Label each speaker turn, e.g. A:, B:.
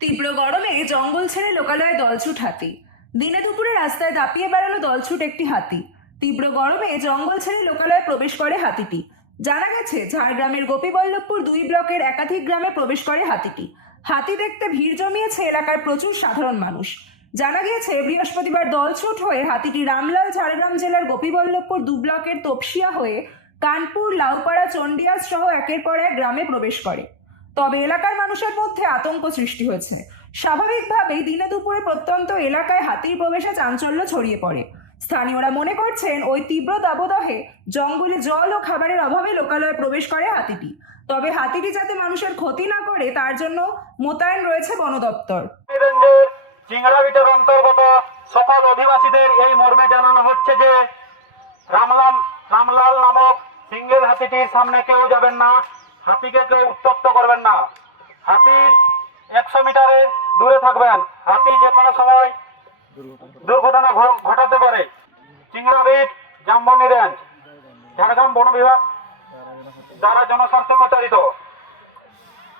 A: তীব্র গরমে জঙ্গল ছেড়ে লোকালয়ে দলছুট হাতি। দিনে দুপুরে রাস্তায় দাপিয়ে বেড়ালো দলছুট একটি হাতি। তীব্র গরমে জঙ্গল ছেড়ে লোকালয়ে প্রবেশ করে হাতিটি। জানা গেছে, ঝাড়গ্রামের গোপীবল্লভপুর দুই ব্লকের একাধিক গ্রামে প্রবেশ করে হাতিটি। হাতি দেখতে ভিড় জমিয়েছে এলাকার প্রচুর সাধারণ মানুষ। জানা গিয়েছে, বৃহস্পতিবার দলছুট হয়ে হাতিটি রামলাল, ঝাড়গ্রাম জেলার গোপীবল্লভপুর দু ব্লকের তপসিয়া হয়ে কানপুর, লাউপাড়া চন্ডিয়াস সহ একের পর এক গ্রামে প্রবেশ করে। তবে এলাকার মানুষের মধ্যে আতঙ্ক সৃষ্টি হয়েছে। স্বাভাবিকভাবেই দিনে দুপুরে প্রত্যন্ত এলাকায় হাতির প্রবেশে চাঞ্চল্য ছড়িয়ে পড়ে। স্থানীয়রা মনে করছেন ওই তীব্র দাবদাহে জঙ্গলে জল ও খাবারের অভাবে লোকালয়ে প্রবেশ করে হাতিটি। তবে হাতিটি যাতে মানুষের ক্ষতি না করে, তার জন্য মোতায়েন রয়েছে বন দপ্তর।
B: চিংড়াবিটের অন্তর্গত সকল অধিবাসীদের এই মর্মে জানানো হচ্ছে যে রামলাম রামলাল নামক সিঙ্গেল হাতিটির সামনে কেউ যাবেন না। হাতিকে কেউ উত্তপ্ত করবেন না। হাতির একশো মিটারে দূরে থাকবেন। হাতি যে কোনো সময় দুর্ঘটনা ঘটাতে পারে। চিংড়াবিট, জামবনী রেঞ্জ, ঝাড়গ্রাম বন বিভাগ দ্বারা জনস্বার্থে প্রচারিত।